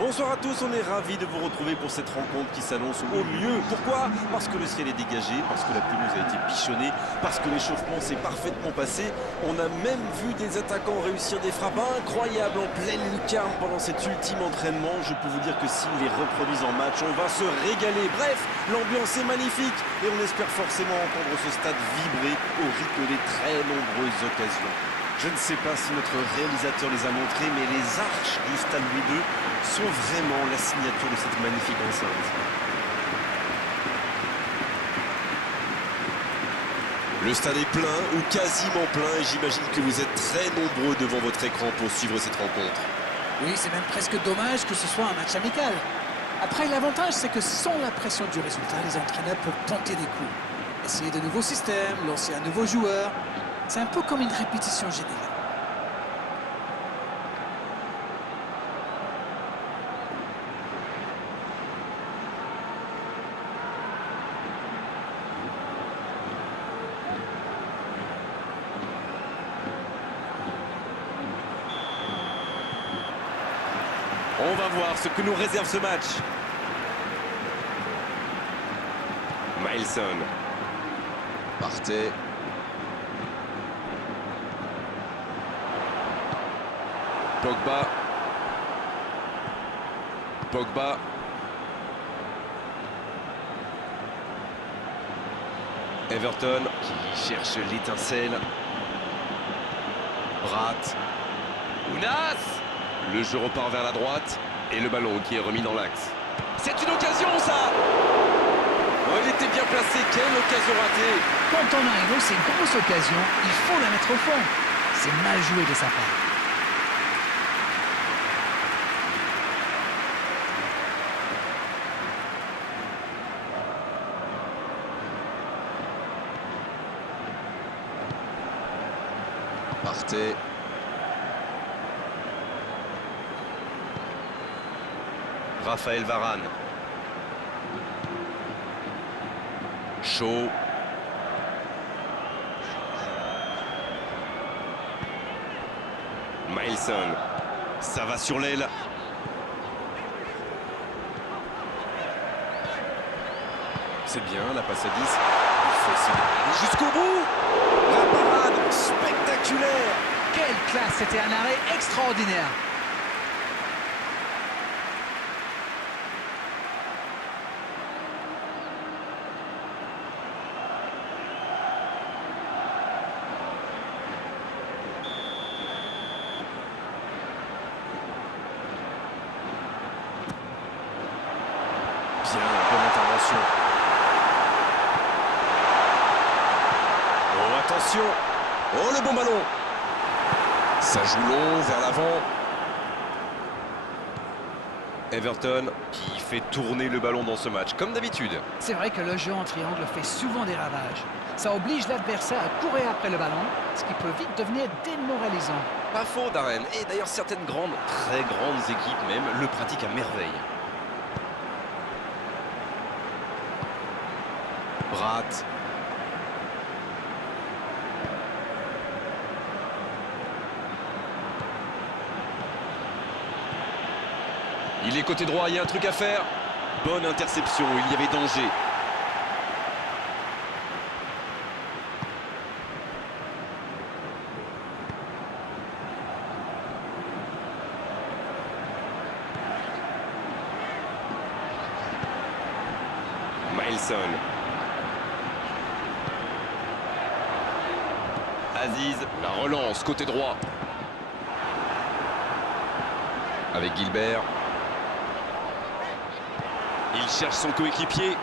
Bonsoir à tous, on est ravis de vous retrouver pour cette rencontre qui s'annonce au mieux. Pourquoi? Parce que le ciel est dégagé, parce que la pelouse a été bichonnée, parce que l'échauffement s'est parfaitement passé. On a même vu des attaquants réussir des frappes incroyables en pleine lucarne pendant cet ultime entraînement. Je peux vous dire que s'ils les reproduisent en match, on va se régaler. Bref, l'ambiance est magnifique et on espère forcément entendre ce stade vibrer au rythme des très nombreuses occasions. Je ne sais pas si notre réalisateur les a montrés, mais les arches du stade Louis II sont vraiment la signature de cette magnifique enceinte. Le stade est plein ou quasiment plein et j'imagine que vous êtes très nombreux devant votre écran pour suivre cette rencontre. Oui, c'est même presque dommage que ce soit un match amical. Après, l'avantage, c'est que sans la pression du résultat, les entraîneurs peuvent tenter des coups. Essayer de nouveaux systèmes, lancer un nouveau joueur. C'est un peu comme une répétition générale. On va voir ce que nous réserve ce match. Mailson. Partez. Pogba. Everton qui cherche l'étincelle. Bratt. Ounas. Le jeu repart vers la droite et le ballon qui est remis dans l'axe. C'est une occasion ça. Oh, il était bien placé, quelle occasion ratée. Quand on a une aussi grosse occasion, il faut la mettre au fond. C'est mal joué de sa part. Partez. Raphaël Varane. Chaud. Mailson. Ça va sur l'aile. C'est bien, la passe à 10. Il faut essayer d'aller jusqu'au bout. La parade spectaculaire. Quelle classe, c'était un arrêt extraordinaire. Bien, bonne intervention. Oh, attention. Oh, le bon ballon. Ça joue long, vers l'avant. Everton qui fait tourner le ballon dans ce match, comme d'habitude. C'est vrai que le jeu en triangle fait souvent des ravages. Ça oblige l'adversaire à courir après le ballon, ce qui peut vite devenir démoralisant. Pas faux, Darren. Et d'ailleurs, certaines grandes, très grandes équipes même, le pratiquent à merveille. Bratt. Il est côté droit, il y a un truc à faire. Bonne interception, il y avait danger. Mailson. Aziz, la relance, côté droit. Avec Gilbert. Il cherche son coéquipier.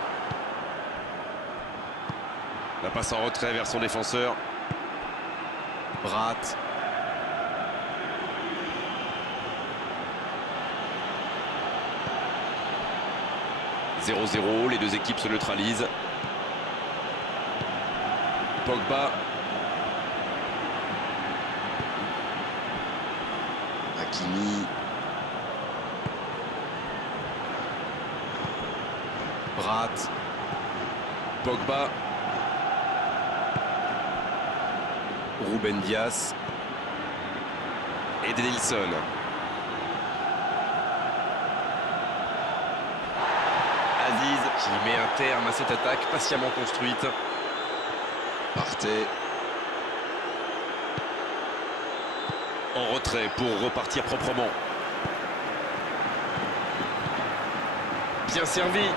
La passe en retrait vers son défenseur. Bratt. « 0-0, les deux équipes se neutralisent. Pogba. Hakimi. Bratt. Pogba. Ruben Dias. Et Denilson. qui met un terme à cette attaque patiemment construite. Partey. En retrait pour repartir proprement. Bien servi.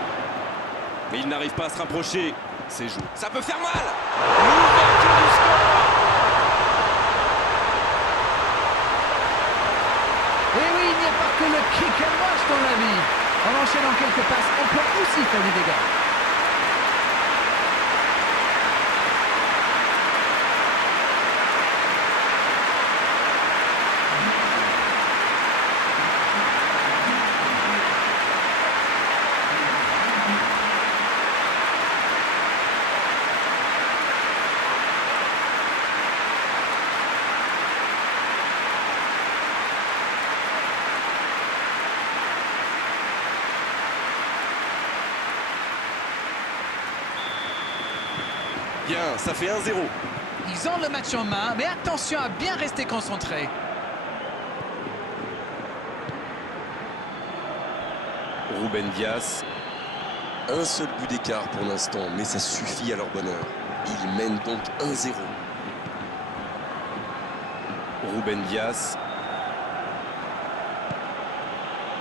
Mais il n'arrive pas à se rapprocher. C'est joué. Ça peut faire mal. L'ouverture du score. Et oui, il n'y a pas que le kick and rush dans la vie. En enchaînant quelques passes, on peut aussi faire des dégâts. Bien, ça fait 1-0. Ils ont le match en main, mais attention à bien rester concentré. Ruben Dias. Un seul but d'écart pour l'instant, mais ça suffit à leur bonheur. Ils mènent donc 1-0. Ruben Dias.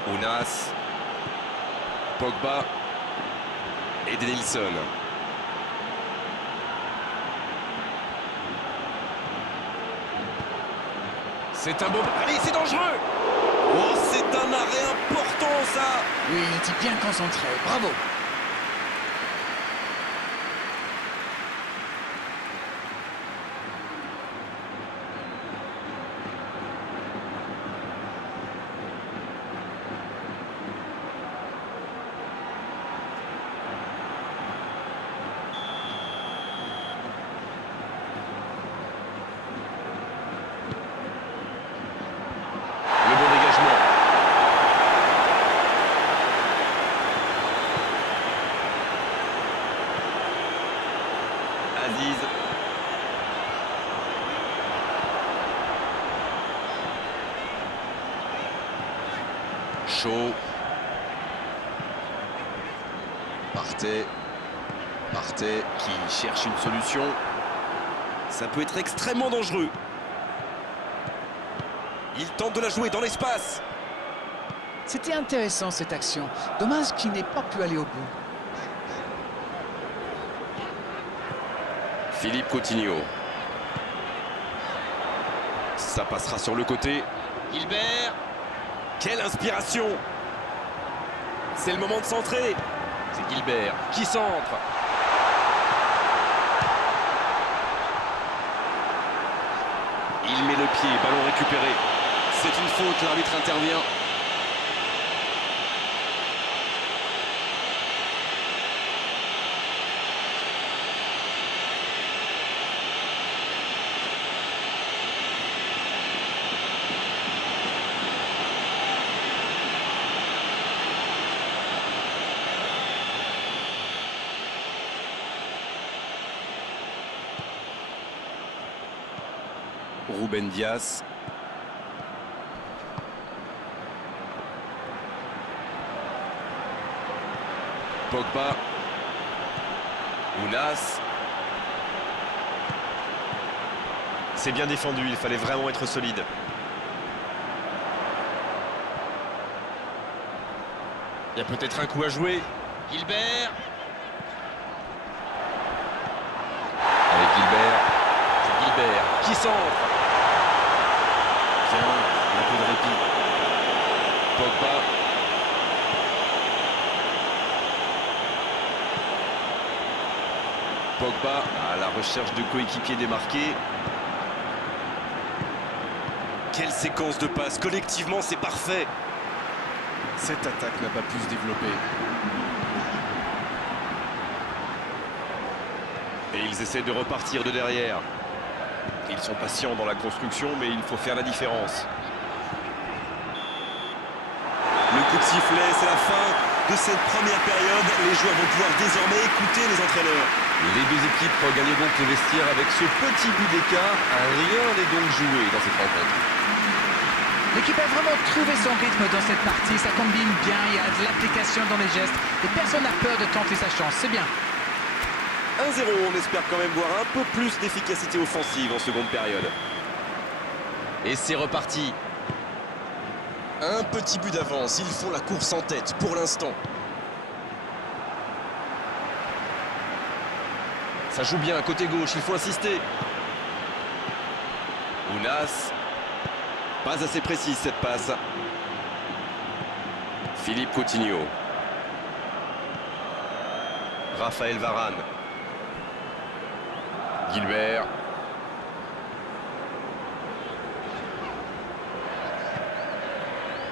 Ounas. Pogba. Et Denilson. C'est un beau... Allez, c'est dangereux. Oh, c'est un arrêt important, ça. Oui, il était bien concentré. Bravo. Le bon dégagement. Aziz. Chaud. Partey. Partey qui cherche une solution. Ça peut être extrêmement dangereux. Il tente de la jouer dans l'espace. C'était intéressant cette action. Dommage qu'il n'ait pas pu aller au bout. Philippe Coutinho. Ça passera sur le côté. Gilbert. Quelle inspiration. C'est le moment de centrer. C'est Gilbert qui centre. Il met le pied, ballon récupéré. C'est une faute, l'arbitre intervient. Ruben Dias. Pogba. Ounas. C'est bien défendu, il fallait vraiment être solide. Il y a peut-être un coup à jouer. Gilbert. Avec Gilbert. C'est Gilbert qui centre. Bien, un peu de répit. Pogba. Pogba à la recherche de coéquipiers démarqués. Quelle séquence de passes. Collectivement, c'est parfait. Cette attaque n'a pas pu se développer. Et ils essaient de repartir de derrière. Ils sont patients dans la construction, mais il faut faire la différence. Le coup de sifflet, c'est la fin de cette première période. Les joueurs vont pouvoir désormais écouter les entraîneurs. Les deux équipes regagnaient donc le vestiaire avec ce petit but d'écart. Rien n'est donc joué dans cette rencontre. L'équipe a vraiment trouvé son rythme dans cette partie. Ça combine bien, il y a de l'application dans les gestes. Et personne n'a peur de tenter sa chance. C'est bien. 1-0, on espère quand même voir un peu plus d'efficacité offensive en seconde période. Et c'est reparti. Un petit but d'avance, ils font la course en tête pour l'instant. Ça joue bien, côté gauche, il faut insister. Ounas. Pas assez précise cette passe. Philippe Coutinho. Raphaël Varane. Gilbert.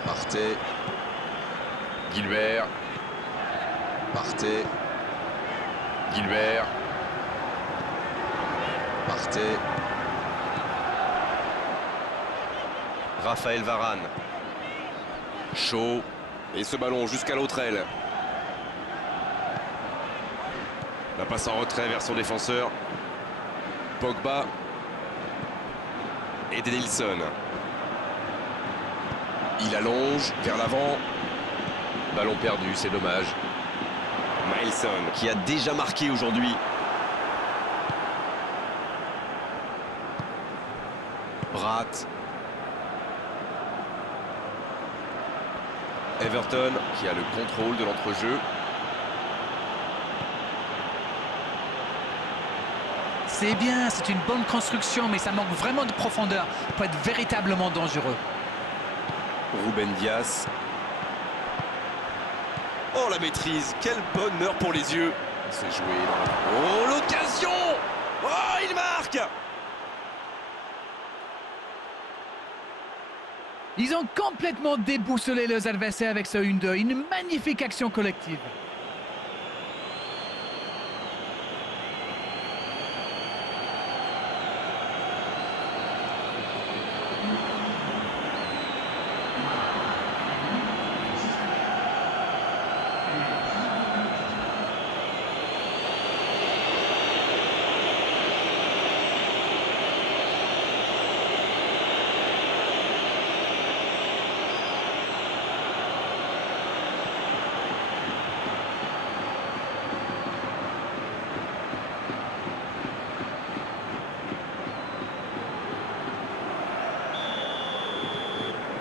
Partey. Gilbert. Partey. Gilbert. Partey. Raphaël Varane. Chaud. Et ce ballon jusqu'à l'autre aile. La passe en retrait vers son défenseur. Pogba. Et Denilson. Il allonge vers l'avant. Ballon perdu, c'est dommage. Mailson qui a déjà marqué aujourd'hui. Bratt. Everton qui a le contrôle de l'entrejeu. C'est bien, c'est une bonne construction, mais ça manque vraiment de profondeur pour être véritablement dangereux. Ruben Dias. Oh la maîtrise, quel bonheur pour les yeux. C'est joué dans la... Oh l'occasion. Oh il marque. Ils ont complètement déboussolé leurs adversaires avec ce 1-2. Une magnifique action collective.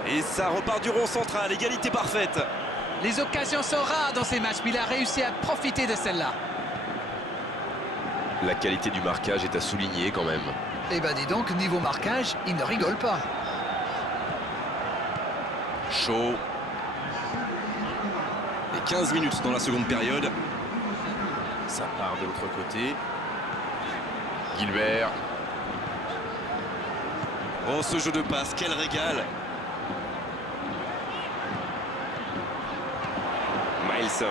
Et ça repart du rond central, égalité parfaite. Les occasions sont rares dans ces matchs, mais il a réussi à profiter de celle-là. La qualité du marquage est à souligner quand même. Eh ben dis donc, niveau marquage, il ne rigole pas. Chaud. Et 15 minutes dans la seconde période. Ça part de l'autre côté. Gilbert. Oh ce jeu de passe, quel régal. Mailson.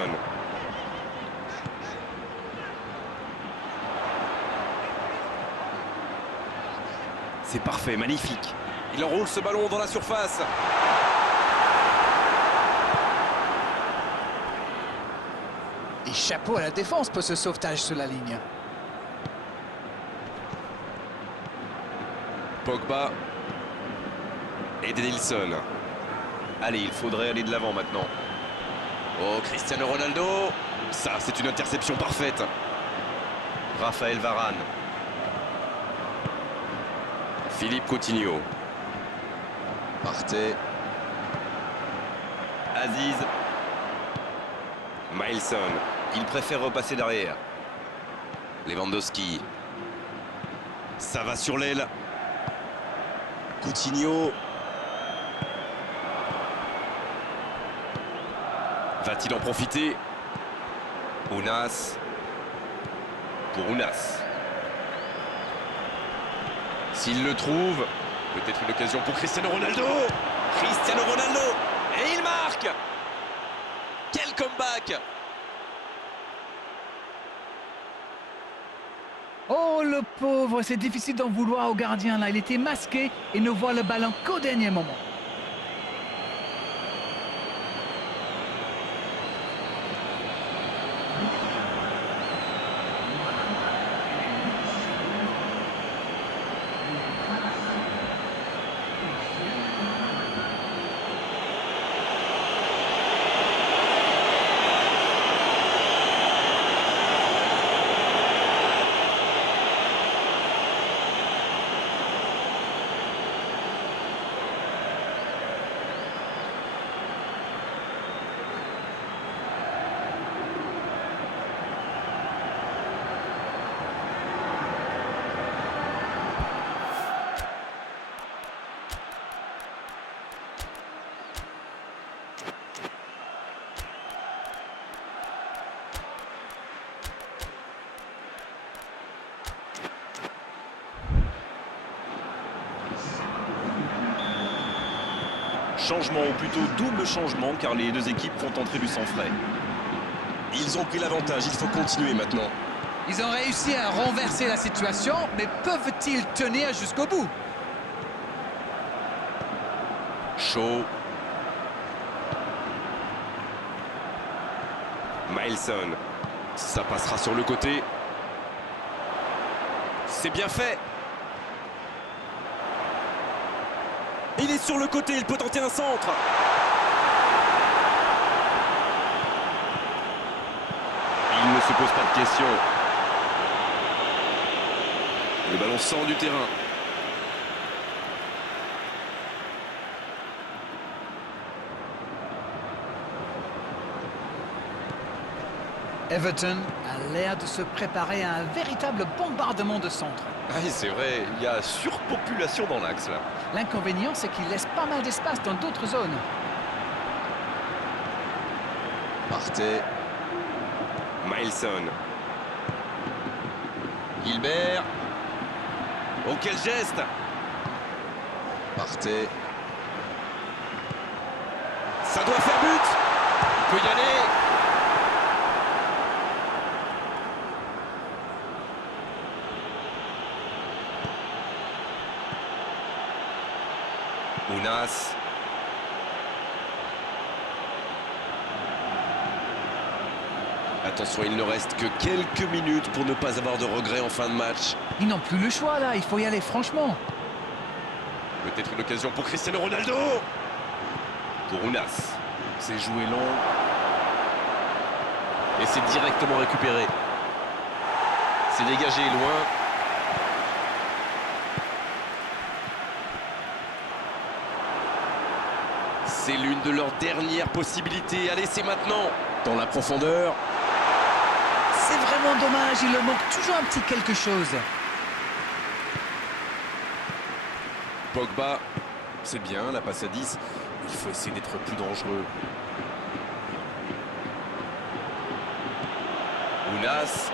C'est parfait, magnifique. Il enroule ce ballon dans la surface. Et chapeau à la défense pour ce sauvetage sur la ligne. Pogba. Et Denilson. Allez, il faudrait aller de l'avant maintenant. Oh, Cristiano Ronaldo. Ça, c'est une interception parfaite. Raphaël Varane. Philippe Coutinho. Partey. Aziz. Mailson. Il préfère repasser derrière. Lewandowski. Ça va sur l'aile. Coutinho. Va-t-il en profiter? Ounas. Pour Ounas. S'il le trouve, peut-être une occasion pour Cristiano Ronaldo. Cristiano Ronaldo. Et il marque. Quel comeback. Oh le pauvre, c'est difficile d'en vouloir au gardien là. Il était masqué et ne voit le ballon qu'au dernier moment. Changement, ou plutôt double changement, car les deux équipes font entrer du sang frais. Ils ont pris l'avantage, il faut continuer maintenant. Ils ont réussi à renverser la situation, mais peuvent-ils tenir jusqu'au bout? Shaw. Mileson. Ça passera sur le côté. C'est bien fait. Il est sur le côté, il peut tenter un centre. Il ne se pose pas de questions. Le ballon sort du terrain. Everton a l'air de se préparer à un véritable bombardement de centres. Ah oui, c'est vrai, il y a surpopulation dans l'axe là. L'inconvénient, c'est qu'il laisse pas mal d'espace dans d'autres zones. Partey. Mileson. Gilbert. Oh, quel geste! Partey. Ça doit faire but! Il peut y aller! Ounas. Attention, il ne reste que quelques minutes pour ne pas avoir de regrets en fin de match. Ils n'ont plus le choix là, il faut y aller franchement. Peut-être une occasion pour Cristiano Ronaldo. Pour Ounas. C'est joué long. Et c'est directement récupéré. C'est dégagé loin. C'est l'une de leurs dernières possibilités. Allez, c'est maintenant. Dans la profondeur. C'est vraiment dommage, il leur manque toujours un petit quelque chose. Pogba. C'est bien, la passe à 10. Il faut essayer d'être plus dangereux. Ounas.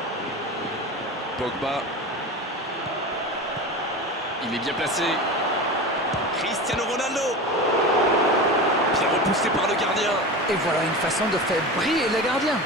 Pogba. Il est bien placé. Cristiano Ronaldo. Bien repoussé par le gardien. Et voilà une façon de faire briller le gardien.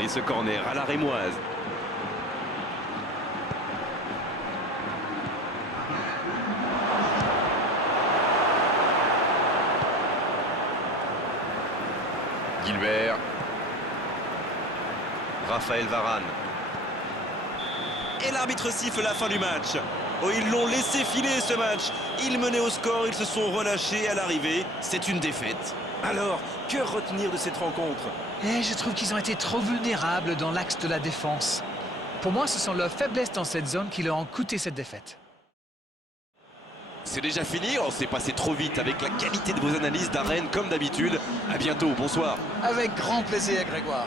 Et ce corner à la rémoise. Gilbert. Raphaël Varane. Et l'arbitre siffle la fin du match. Oh, ils l'ont laissé filer ce match. Ils menaient au score, ils se sont relâchés à l'arrivée. C'est une défaite. Alors, que retenir de cette rencontre? Et je trouve qu'ils ont été trop vulnérables dans l'axe de la défense. Pour moi, ce sont leurs faiblesses dans cette zone qui leur ont coûté cette défaite. C'est déjà fini, on s'est passé trop vite avec la qualité de vos analyses d'arène comme d'habitude. À bientôt, bonsoir. Avec grand plaisir, Grégoire.